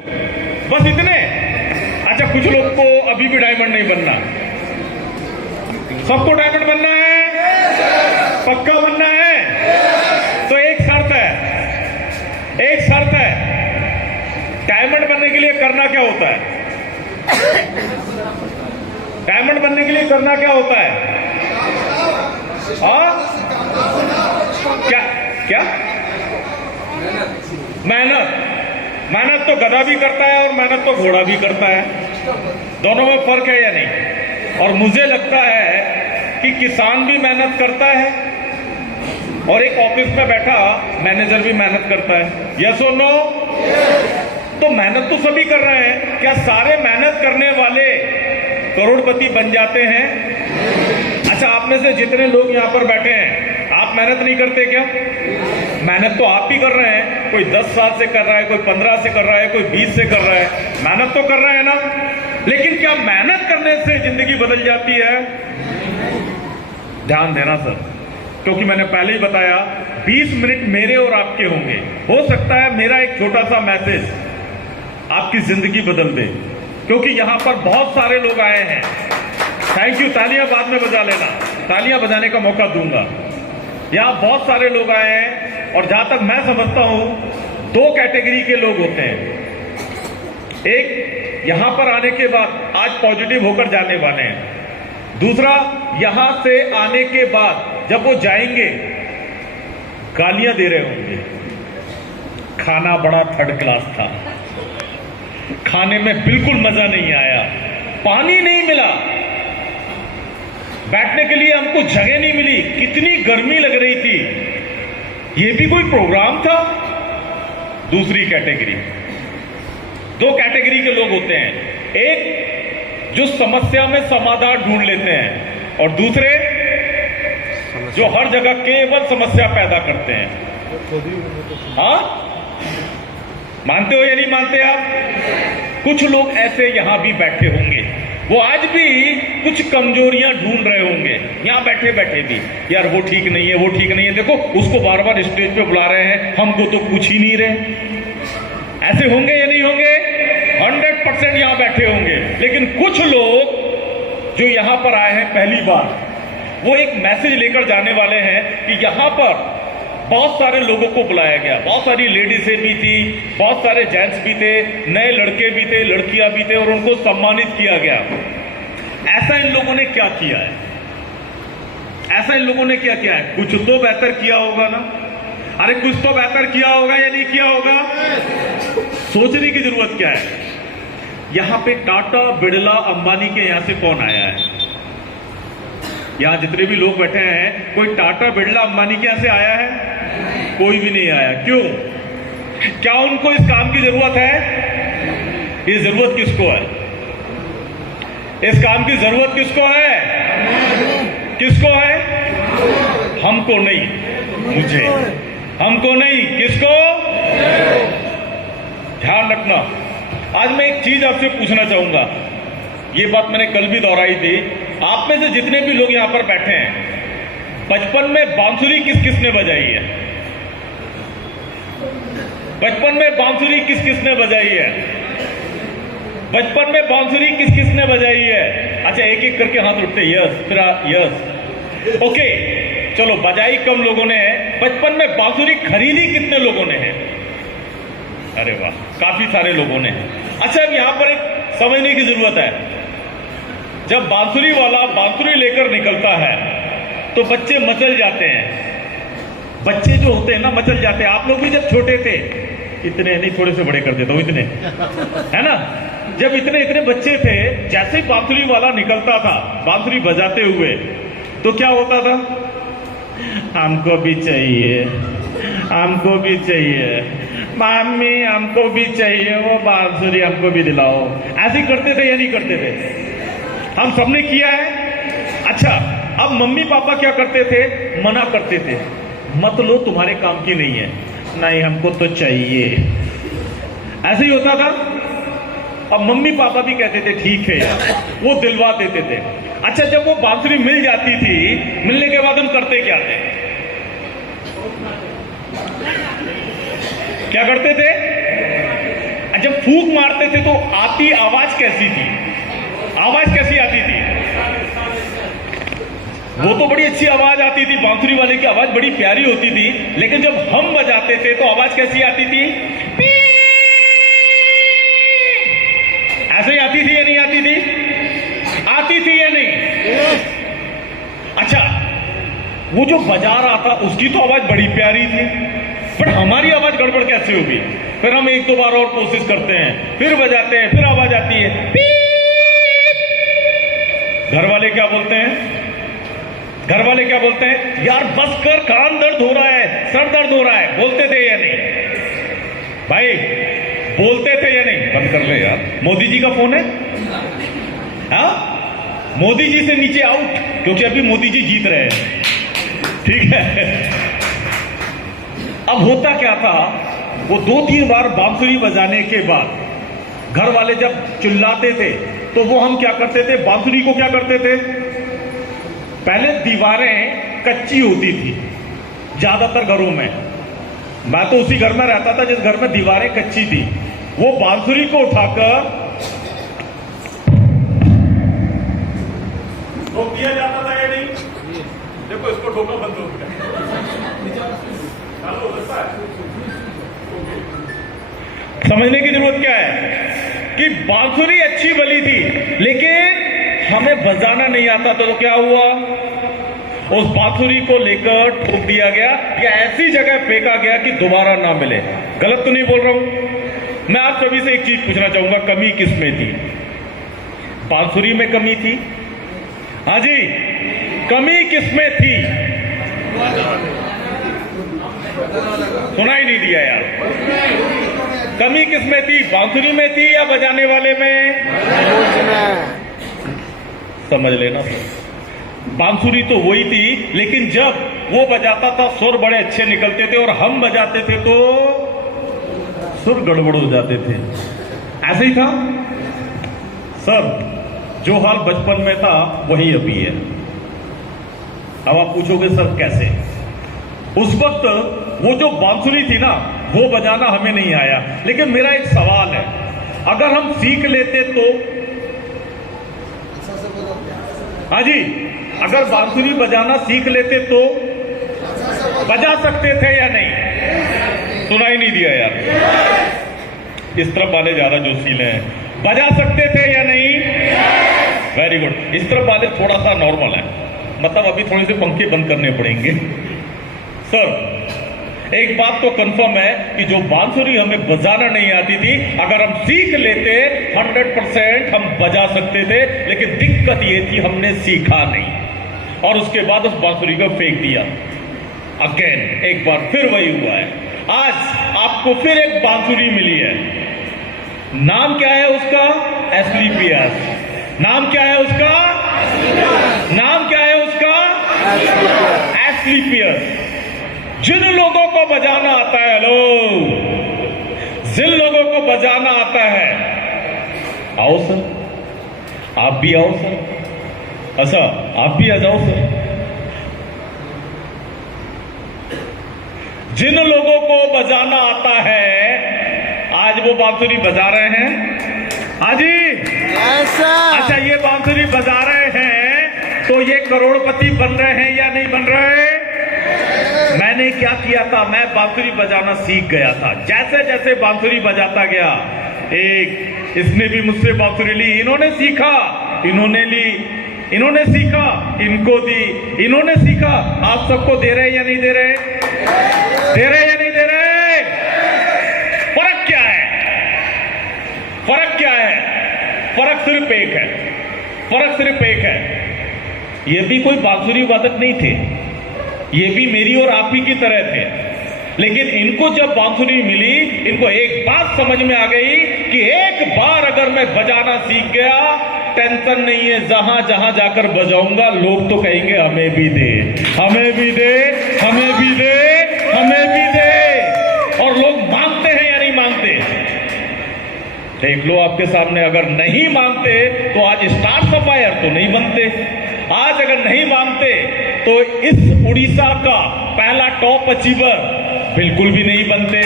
बस इतने। अच्छा, कुछ लोग को अभी भी डायमंड नहीं बनना, सबको डायमंड बनना है, पक्का बनना है। तो एक शर्त है, डायमंड बनने के लिए करना क्या होता है? डायमंड बनने के लिए करना क्या होता है? हाँ, क्या मेहनत तो गधा भी करता है और मेहनत तो घोड़ा भी करता है। दोनों में फर्क है या नहीं? और मुझे लगता है कि किसान भी मेहनत करता है और एक ऑफिस में बैठा मैनेजर भी मेहनत करता है। यस और नो? तो मेहनत तो सभी कर रहे हैं। क्या सारे मेहनत करने वाले करोड़पति बन जाते हैं? अच्छा, आप में से जितने लोग यहां पर बैठे हैं, आप मेहनत नहीं करते क्या? मेहनत तो आप भी कर रहे हैं। कोई 10 साल से कर रहा है, कोई 15 से कर रहा है, कोई 20 से कर रहा है। मेहनत तो कर रहे हैं ना। लेकिन क्या मेहनत करने से जिंदगी बदल जाती है? ध्यान देना सर, क्योंकि मैंने पहले ही बताया 20 मिनट मेरे और आपके होंगे। हो सकता है मेरा एक छोटा सा मैसेज आपकी जिंदगी बदल दे, क्योंकि यहां पर बहुत सारे लोग आए हैं। Thank you. तालियां बाद में बजा लेना, तालियां बजाने का मौका दूंगा। यहां बहुत सारे लोग आए हैं और जहां तक मैं समझता हूं 2 कैटेगरी के लोग होते हैं। एक यहां पर आने के बाद आज पॉजिटिव होकर जाने वाले हैं। दूसरा, यहां से आने के बाद जब वो जाएंगे गालियां दे रहे होंगे, खाना बड़ा थर्ड क्लास था, खाने में बिल्कुल मजा नहीं आया, पानी नहीं मिला, बैठने के लिए हमको जगह नहीं मिली, कितनी गर्मी लग रही थी, ये भी कोई प्रोग्राम था। दूसरी कैटेगरी, 2 कैटेगरी के लोग होते हैं। एक जो समस्या में समाधान ढूंढ लेते हैं और दूसरे जो हर जगह केवल समस्या पैदा करते हैं। हाँ, मानते हो या नहीं मानते आप? कुछ लोग ऐसे यहां भी बैठे होंगे, वो आज भी कुछ कमजोरियां ढूंढ रहे होंगे यहां बैठे बैठे भी। यार वो ठीक नहीं है, वो ठीक नहीं है, देखो उसको बार बार स्टेज पे बुला रहे हैं, हमको तो कुछ ही नहीं रहे। ऐसे होंगे या नहीं होंगे? 100% यहां बैठे होंगे। लेकिन कुछ लोग जो यहां पर आए हैं पहली बार, वो एक मैसेज लेकर जाने वाले हैं कि यहां पर बहुत सारे लोगों को बुलाया गया, बहुत सारी लेडीजें भी थी, बहुत सारे जेंट्स भी थे, नए लड़के भी थे, लड़कियां भी थे, और उनको सम्मानित किया गया। ऐसा इन लोगों ने क्या किया है? ऐसा इन लोगों ने क्या किया है? कुछ तो बेहतर किया होगा ना। अरे कुछ तो बेहतर किया होगा या नहीं किया होगा? सोचने की जरूरत क्या है? यहां पे टाटा, बिड़ला, अंबानी के यहां से कौन आया है? यहां जितने भी लोग बैठे हैं, कोई टाटा, बिड़ला, अंबानी के यहां से आया है? कोई भी नहीं आया। क्यों? क्या उनको इस काम की जरूरत है? ये जरूरत किसको है? इस काम की जरूरत किसको है? किसको है? हमको नहीं, मुझे। हमको नहीं, किसको? ध्यान रखना। आज मैं एक चीज आपसे पूछना चाहूंगा, ये बात मैंने कल भी दोहराई थी। आप में से जितने भी लोग यहां पर बैठे हैं, बचपन में बांसुरी किस किस ने बजाई है? बचपन में बांसुरी किस किस ने बजाई है? बचपन में बांसुरी किस किस ने बजाई है? अच्छा, एक एक करके हाथ उठते। यस, फिर यस। ओके, चलो, बजाई कम लोगों ने है। बचपन में बांसुरी खरीदी कितने लोगों ने है? अरे वाह, काफी सारे लोगों ने। अच्छा, अब यहां पर एक समझने की जरूरत है। जब बांसुरी वाला बांसुरी लेकर निकलता है तो बच्चे मचल जाते हैं। बच्चे जो होते हैं ना, मचल जाते हैं। आप लोग भी जब छोटे थे, इतने नहीं, थोड़े से बड़े कर देता हूं, इतने, है ना? जब इतने इतने बच्चे थे, जैसे ही बांसुरी वाला निकलता था बांसुरी बजाते हुए, तो क्या होता था? हमको भी चाहिए, हमको भी चाहिए, मम्मी हमको भी चाहिए, वो बांसुरी हमको भी दिलाओ। ऐसे ही करते थे या नहीं करते थे? हम सबने किया है। अच्छा, अब मम्मी पापा क्या करते थे? मना करते थे, मत लो, तुम्हारे काम की नहीं है। नहीं, हमको तो चाहिए। ऐसे ही होता था। अब मम्मी पापा भी कहते थे ठीक है यार, वो दिलवा देते थे। अच्छा, जब वो बांसुरी मिल जाती थी, मिलने के बाद हम करते क्या थे? क्या करते थे? जब फूंक मारते थे तो आती आवाज कैसी थी? आवाज कैसी आती थी? वो तो बड़ी अच्छी आवाज आती थी, बांसुरी वाले की आवाज बड़ी प्यारी होती थी, लेकिन जब हम बजाते थे तो आवाज कैसी आती थी? ऐसे ही आती थी या नहीं आती थी? आती थी या नहीं? अच्छा, वो जो बजा रहा था उसकी तो आवाज बड़ी प्यारी थी, बट हमारी आवाज गड़बड़ कैसे होगी? फिर हम एक दो बार और कोशिश करते हैं, फिर बजाते हैं, फिर आवाज आती है। घर वाले क्या बोलते हैं? घर वाले क्या बोलते हैं? यार बस कर, कान दर्द हो रहा है, सर दर्द हो रहा है। बोलते थे या नहीं भाई? बोलते थे या नहीं? बंद कर ले यार, मोदी जी का फोन है। हाँ, मोदी जी से नीचे आउट, क्योंकि अभी मोदी जी जीत रहे हैं, ठीक है। अब होता क्या था, वो 2-3 बार बांसुरी बजाने के बाद घर वाले जब चिल्लाते थे तो वो हम क्या करते थे, बांसुरी को क्या करते थे? पहले दीवारें कच्ची होती थी ज्यादातर घरों में, मैं तो उसी घर में रहता था जिस घर में दीवारें कच्ची थी। वो बांसुरी को उठाकर ठोक दिया जाता था या नहीं? देखो इसको ठोका बंद हो गया। समझने की जरूरत क्या है कि बांसुरी अच्छी बली थी, लेकिन हमें बजाना नहीं आता था, तो क्या हुआ? उस बांसुरी को लेकर ठोक दिया गया या ऐसी जगह फेंका गया कि दोबारा ना मिले। गलत तो नहीं बोल रहा हूं? मैं आप सभी से एक चीज पूछना चाहूंगा, कमी किस में थी? बांसुरी में कमी थी? हाँ जी, कमी किस में थी? सुना ही नहीं दिया यार। कमी किस में थी? बांसुरी में थी या बजाने वाले में? समझ लेना, बांसुरी तो वही थी, लेकिन जब वो बजाता था सुर बड़े अच्छे निकलते थे और हम बजाते थे तो सुर गड़बड़ हो जाते थे। ऐसे ही था सर, जो हाल बचपन में था वही अभी है। अब आप पूछोगे सर कैसे? उस वक्त वो जो बांसुरी थी ना, वो बजाना हमें नहीं आया, लेकिन मेरा एक सवाल है, अगर हम सीख लेते तो? हाँ जी, अगर बांसुरी बजाना सीख लेते तो बजा सकते थे या नहीं? सुना ही नहीं दिया यार। इस तरफ वाले ज्यादा जोशीले हैं। बजा सकते थे या नहीं? Very good. इस तरफ वाले थोड़ा सा नॉर्मल है, मतलब अभी थोड़े से पंखे बंद करने पड़ेंगे। सर एक बात तो कंफर्म है कि जो बांसुरी हमें बजाना नहीं आती थी, अगर हम सीख लेते 100% हम बजा सकते थे, लेकिन दिक्कत ये थी हमने सीखा नहीं और उसके बाद उस बांसुरी को फेंक दिया। अगेन एक बार फिर वही हुआ है। आज आपको फिर एक बांसुरी मिली है, नाम क्या है उसका? एस्क्लेपियस। नाम क्या है उसका? नाम क्या है उसका? एस्क्लेपियस। जिन लोगों को बजाना आता है, हेलो, जिन लोगों को बजाना आता है, आओ सर, आप भी आओ सर। अच्छा, आप भी आ जाओ सर। जिन लोगों को बजाना आता है, आज वो बांसुरी बजा रहे हैं। हाँ जी, अच्छा, ये बांसुरी बजा रहे हैं तो ये करोड़पति बन रहे हैं या नहीं बन रहे? मैंने क्या किया था, मैं बांसुरी बजाना सीख गया था। जैसे जैसे बांसुरी बजाता गया, एक इसने भी मुझसे बांसुरी ली, इन्होंने सीखा, इन्होंने ली, इन्होंने सीखा, इनको दी, इन्होंने सीखा। आप सबको दे रहे या नहीं दे रहे? दे रहे या नहीं दे रहे? फर्क क्या है? फर्क क्या है? फर्क सिर्फ एक है, फर्क सिर्फ एक है। ये भी कोई बांसुरी वादक नहीं थे, ये भी मेरी और आप ही की तरह थे, लेकिन इनको जब बांसुरी मिली, इनको एक बात समझ में आ गई कि एक बार अगर मैं बजाना सीख गया, टेंशन नहीं है, जहां जहां जाकर बजाऊंगा लोग तो कहेंगे हमें भी दे, हमें भी दे, हमें भी दे, हमें भी दे। और लोग मांगते हैं या नहीं मांगते? देख लो आपके सामने, अगर नहीं मांगते तो आज स्टार सफायर तो नहीं बनते। आज अगर नहीं मांगते तो इस उड़ीसा का पहला टॉप अचीवर बिल्कुल भी नहीं बनते।